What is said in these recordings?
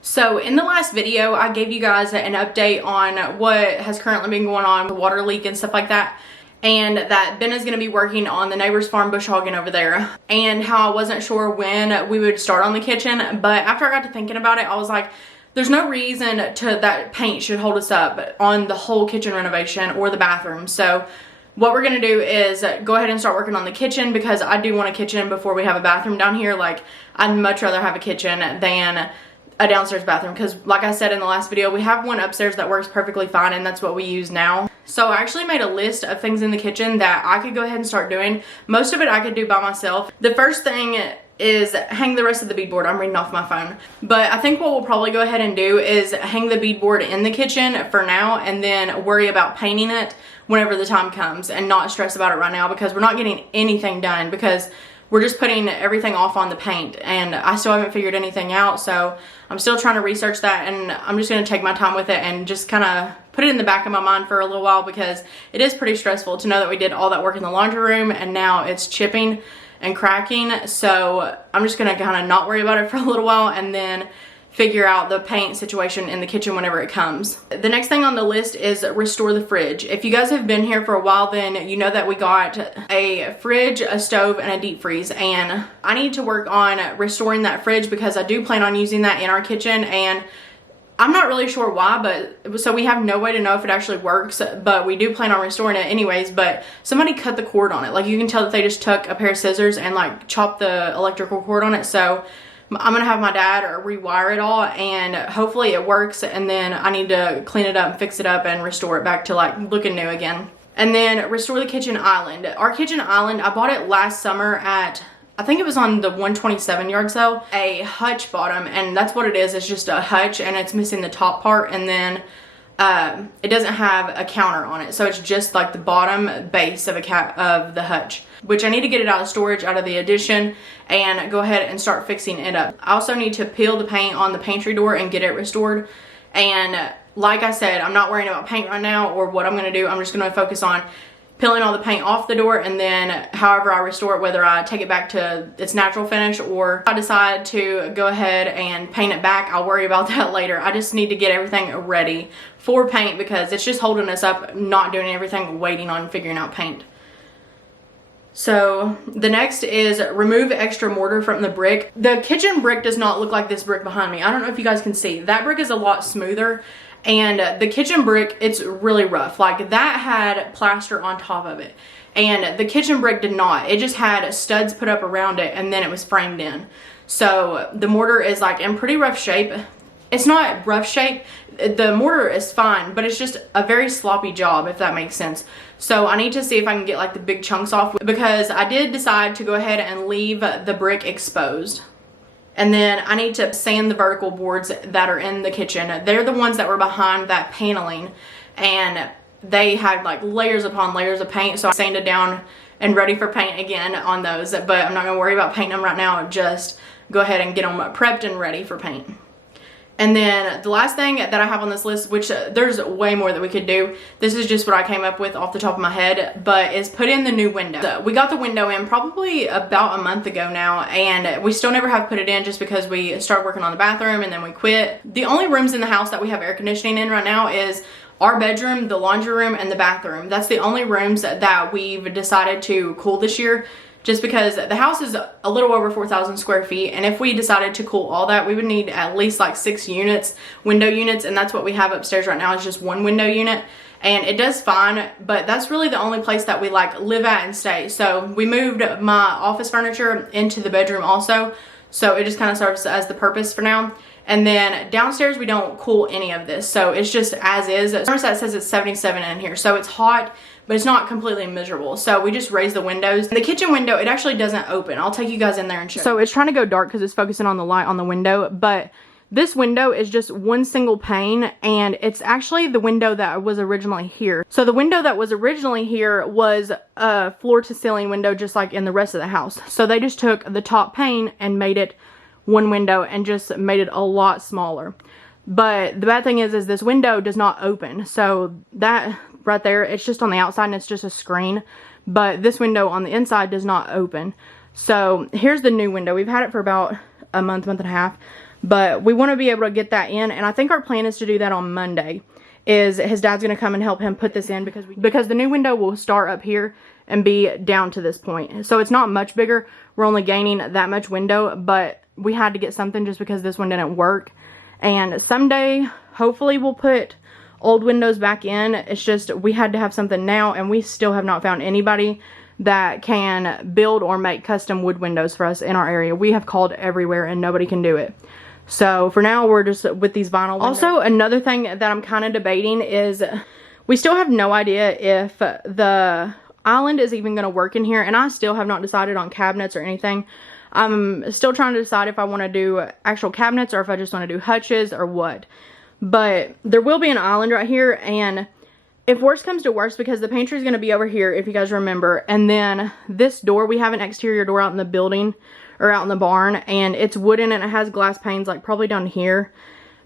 So in the last video, I gave you guys an update on what has currently been going on with the water leak and stuff like that. And that Ben is going to be working on the neighbor's farm bush hogging over there. And how I wasn't sure when we would start on the kitchen. But after I got to thinking about it, I was like, there's no reason that paint should hold us up on the whole kitchen renovation or the bathroom. So what we're going to do is go ahead and start working on the kitchen, because I do want a kitchen before we have a bathroom down here. Like, I'd much rather have a kitchen than a downstairs bathroom, because like I said in the last video, we have one upstairs that works perfectly fine, and that's what we use now. So I actually made a list of things in the kitchen that I could go ahead and start doing. Most of it I could do by myself. The first thing is hang the rest of the beadboard. I'm reading off my phone. But I think what we'll probably go ahead and do is hang the beadboard in the kitchen for now, and then worry about painting it whenever the time comes, and not stress about it right now, because we're not getting anything done, because we're just putting everything off on the paint, and I still haven't figured anything out. So I'm still trying to research that, and I'm just going to take my time with it and just kind of put it in the back of my mind for a little while, because it is pretty stressful to know that we did all that work in the laundry room and now it's chipping and cracking. So I'm just going to kind of not worry about it for a little while, and then figure out the paint situation in the kitchen whenever it comes. The next thing on the list is restore the fridge. If you guys have been here for a while, then you know that we got a fridge, a stove, and a deep freeze, and I need to work on restoring that fridge, because I do plan on using that in our kitchen, and I'm not really sure why, but so we have no way to know if it actually works, but we do plan on restoring it anyways. But somebody cut the cord on it. Like, you can tell that they just took a pair of scissors and like chopped the electrical cord on it. So I'm gonna have my dad rewire it all, and hopefully it works, and then I need to clean it up and fix it up and restore it back to like looking new again. And then restore the kitchen island. Our kitchen island, I bought it last summer at, I think it was on the 127 yard sale, a hutch bottom, and that's what it is. It's just a hutch, and it's missing the top part, and then it doesn't have a counter on it, so it's just like the bottom base of the hutch, which I need to get it out of storage, out of the addition, and go ahead and start fixing it up. I also need to peel the paint on the pantry door and get it restored. And like I said, I'm not worrying about paint right now or what I'm going to do. I'm just going to focus on peeling all the paint off the door, and then however I restore it, whether I take it back to its natural finish or I decide to go ahead and paint it back, I'll worry about that later. I just need to get everything ready for paint, because it's just holding us up, not doing everything, waiting on figuring out paint. So the next is remove extra mortar from the brick. The kitchen brick does not look like this brick behind me. I don't know if you guys can see. That brick is a lot smoother, and the kitchen brick, it's really rough. Like, that had plaster on top of it, and the kitchen brick did not. It just had studs put up around it, and then it was framed in. So the mortar is like in pretty rough shape. It's not rough shape. The mortar is fine, but it's just a very sloppy job, if that makes sense. So I need to see if I can get like the big chunks off, because I did decide to go ahead and leave the brick exposed. And then I need to sand the vertical boards that are in the kitchen. They're the ones that were behind that paneling, and they had like layers upon layers of paint. So I sanded down and ready for paint again on those, but I'm not gonna worry about painting them right now. Just go ahead and get them prepped and ready for paint. And then the last thing that I have on this list, which there's way more that we could do, this is just what I came up with off the top of my head, but is put in the new window. So we got the window in probably about a month ago now, and we still never have put it in, just because we started working on the bathroom and then we quit. The only rooms in the house that we have air conditioning in right now is our bedroom, the laundry room, and the bathroom. That's the only rooms that we've decided to cool this year, just because the house is a little over 4,000 square feet, and if we decided to cool all that, we would need at least like 6 units, window units, and that's what we have upstairs right now, is just one window unit, and it does fine, but that's really the only place that we like live at and stay. So we moved my office furniture into the bedroom also, so it just kind of serves as the purpose for now. And then downstairs, we don't cool any of this, so it's just as is. The thermostat says it's 77 in here, so it's hot, but it's not completely miserable. So we just raise the windows. The kitchen window, it actually doesn't open. I'll take you guys in there and show you. So it's trying to go dark because it's focusing on the light on the window, but this window is just one single pane, and it's actually the window that was originally here. So the window that was originally here was a floor to ceiling window, just like in the rest of the house. So they just took the top pane and made it one window and just made it a lot smaller. But the bad thing is this window does not open. So that right there, it's just on the outside and it's just a screen. But this window on the inside does not open. So here's the new window. We've had it for about a month and a half. But we want to be able to get that in, and I think our plan is to do that on Monday. Is his dad's going to come and help him put this in because the new window will start up here and be down to this point. So it's not much bigger. We're only gaining that much window, but we had to get something just because this one didn't work. And someday, hopefully, we'll put old windows back in. It's just we had to have something now, and we still have not found anybody that can build or make custom wood windows for us in our area. We have called everywhere and nobody can do it. So for now, we're just with these vinyl windows. Also, another thing that I'm kind of debating is we still have no idea if the island is even going to work in here, and I still have not decided on cabinets or anything. I'm still trying to decide if I want to do actual cabinets or if I just want to do hutches or what. But there will be an island right here, and if worst comes to worst, because the pantry is going to be over here, if you guys remember, and then this door, we have an exterior door out in the building, or out in the barn, and it's wooden and it has glass panes, like probably down here,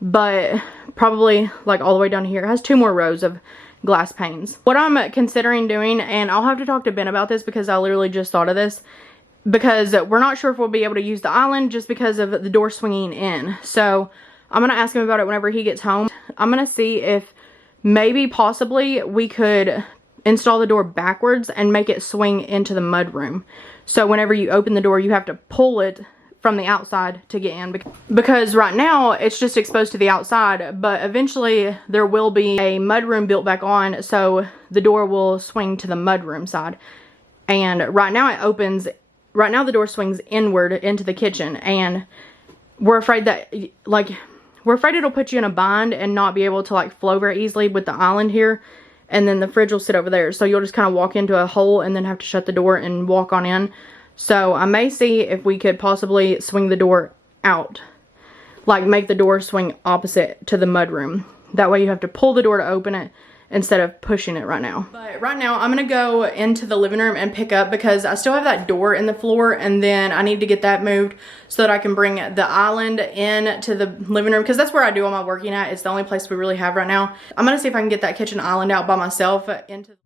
but probably like all the way down here. It has 2 more rows of glass panes. What I'm considering doing, and I'll have to talk to Ben about this because I literally just thought of this, because we're not sure if we'll be able to use the island just because of the door swinging in. So I'm going to ask him about it whenever he gets home. I'm going to see if maybe possibly we could install the door backwards and make it swing into the mudroom. So whenever you open the door, you have to pull it from the outside to get in. Because right now, it's just exposed to the outside. But eventually, there will be a mudroom built back on. So the door will swing to the mudroom side. And right now, right now the door swings inward into the kitchen. And we're afraid that, we're afraid it'll put you in a bind and not be able to, flow very easily with the island here. And then the fridge will sit over there. So you'll just kind of walk into a hole and then have to shut the door and walk on in. So I may see if we could possibly swing the door out. Make the door swing opposite to the mudroom. That way you have to pull the door to open it instead of pushing it right now. But right now I'm going to go into the living room and pick up because I still have that door in the floor, and then I need to get that moved so that I can bring the island in to the living room, because that's where I do all my working at. It's the only place we really have right now. I'm going to see if I can get that kitchen island out by myself into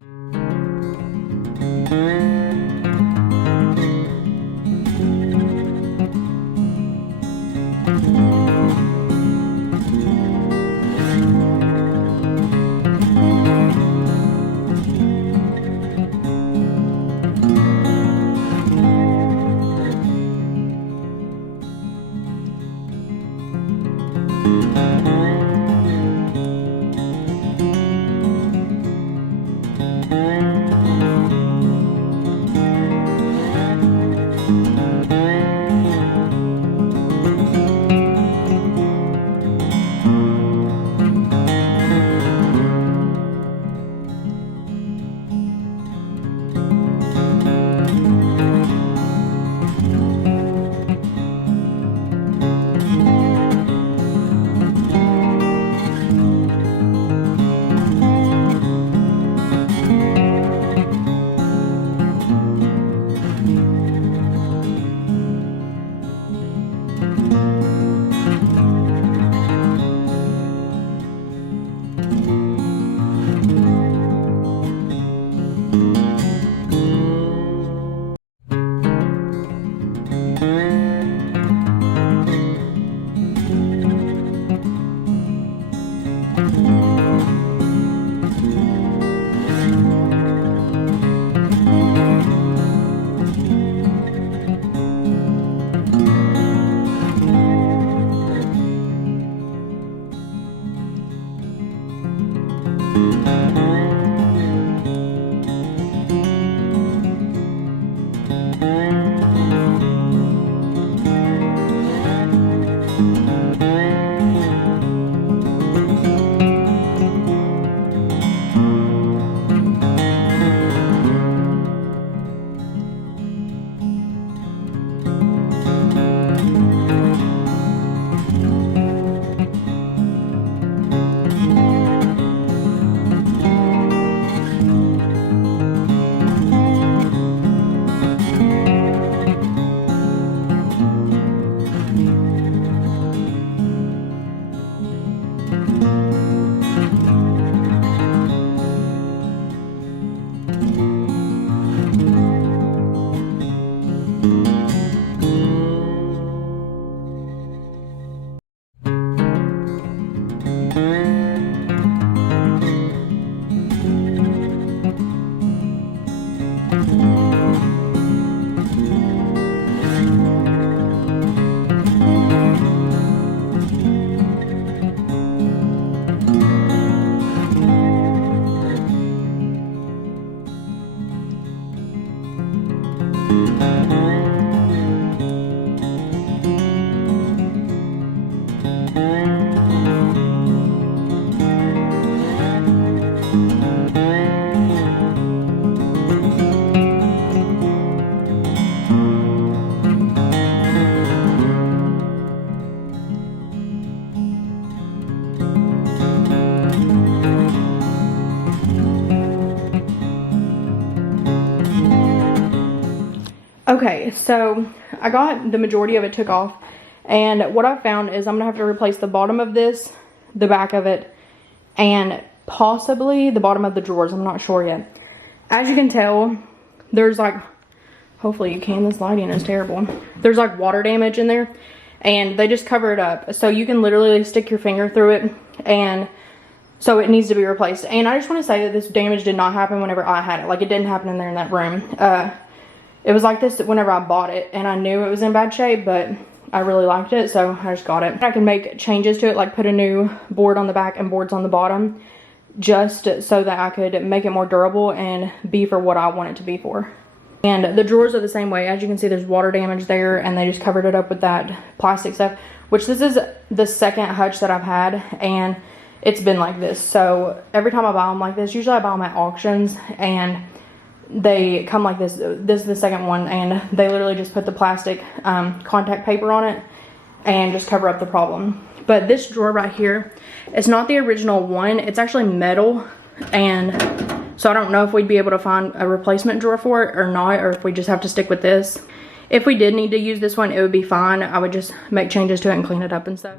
Okay, so I got the majority of it took off, and what I found is I'm gonna have to replace the bottom of this, the back of it, and possibly the bottom of the drawers. I'm not sure yet. As you can tell, there's like, hopefully you can, this lighting is terrible. There's like water damage in there, and they just cover it up. So you can literally stick your finger through it, and so it needs to be replaced. And I just want to say that this damage did not happen whenever I had it. Like, it didn't happen in there in that room. It was like this whenever I bought it, and I knew it was in bad shape, but I really liked it, so I just got it. I can make changes to it, like put a new board on the back and boards on the bottom, just so that I could make it more durable and be for what I want it to be for. And the drawers are the same way. As you can see, there's water damage there, and they just covered it up with that plastic stuff, which this is the second hutch that I've had, and it's been like this. So every time I buy them like this, usually I buy them at auctions, and they come like this. This is the second one, and they literally just put the plastic contact paper on it and just cover up the problem. But this drawer right here, it's not the original one. It's actually metal, and so I don't know if we'd be able to find a replacement drawer for it or not, or if we just have to stick with this. If we did need to use this one, it would be fine. I would just make changes to it and clean it up and stuff.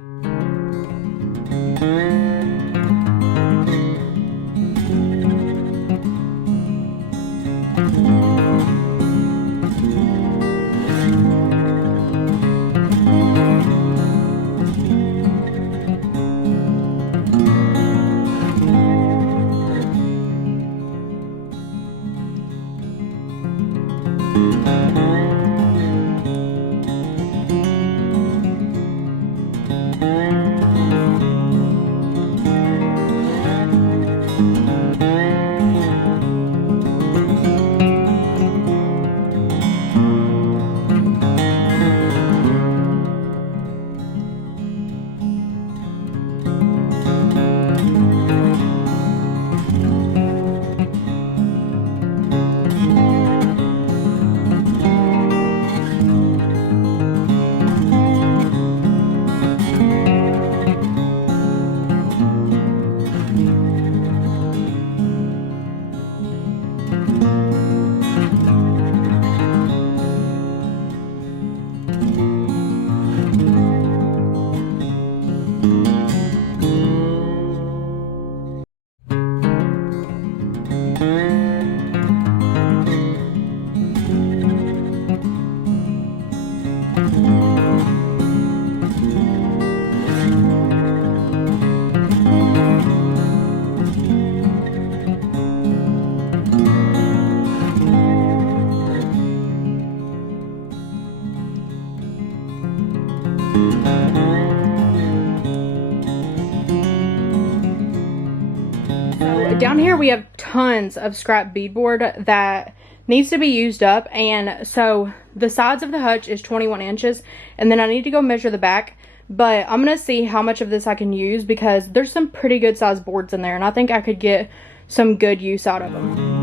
Down here we have tons of scrap beadboard that needs to be used up, and so the sides of the hutch is 21 inches, and then I need to go measure the back, but I'm gonna see how much of this I can use because there's some pretty good sized boards in there, and I think I could get some good use out of them.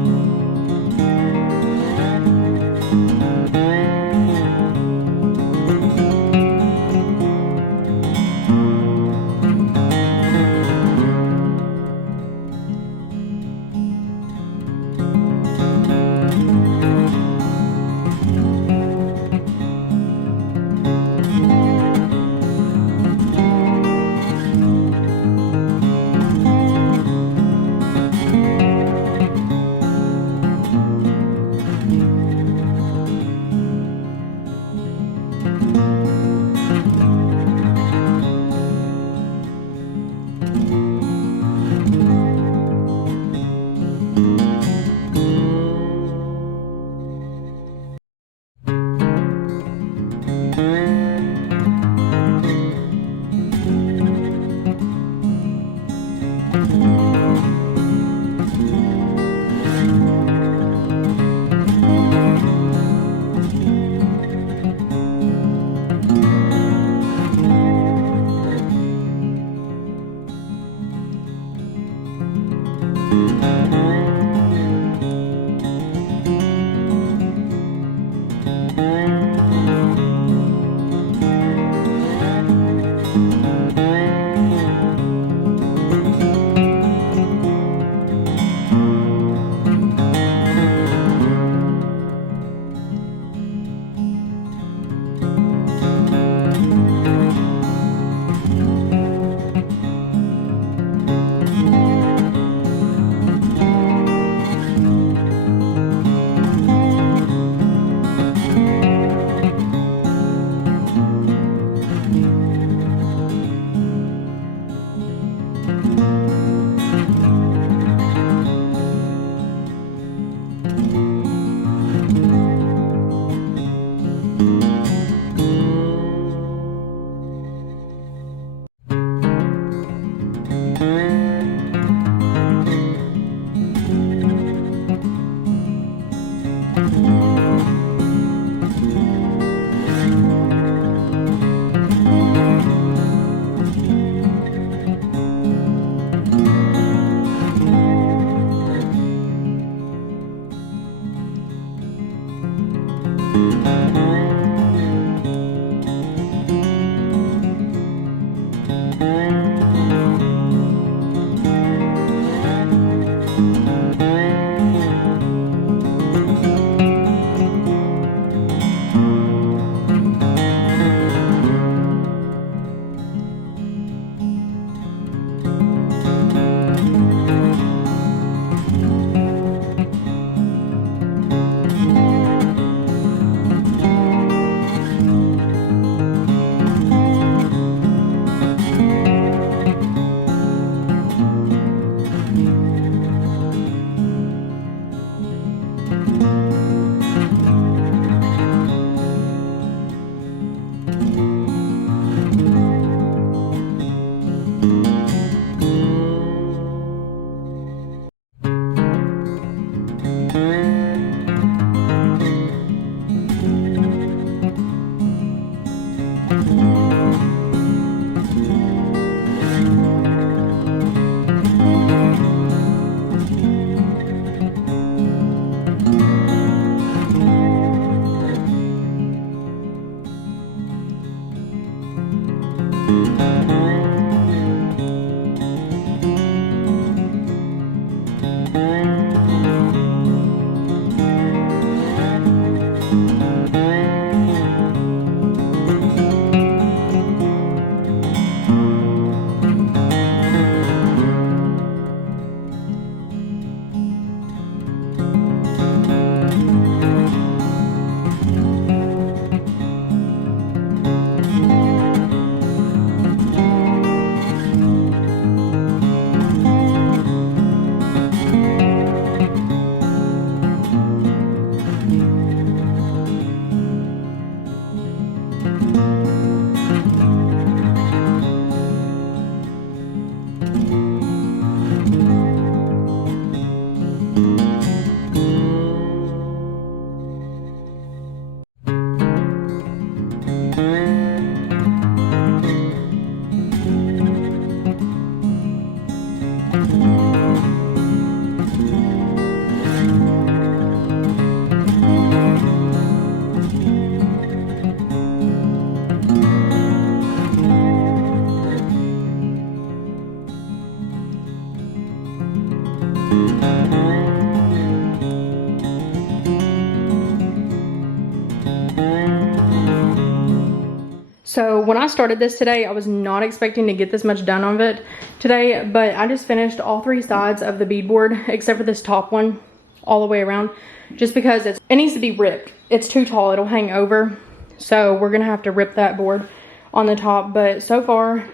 So when I started this today, I was not expecting to get this much done of it today, but I just finished all three sides of the beadboard except for this top one all the way around, just because it needs to be ripped. It's too tall, it'll hang over. So we're gonna have to rip that board on the top, but so far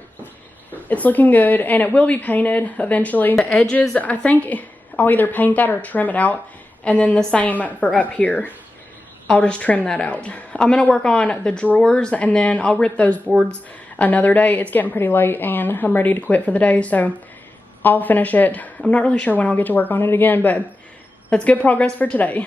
it's looking good, and it will be painted eventually. The edges, I think I'll either paint that or trim it out, and then the same for up here. I'll just trim that out. I'm gonna work on the drawers, and then I'll rip those boards another day. It's getting pretty late and I'm ready to quit for the day, so I'll finish it. I'm not really sure when I'll get to work on it again, but that's good progress for today.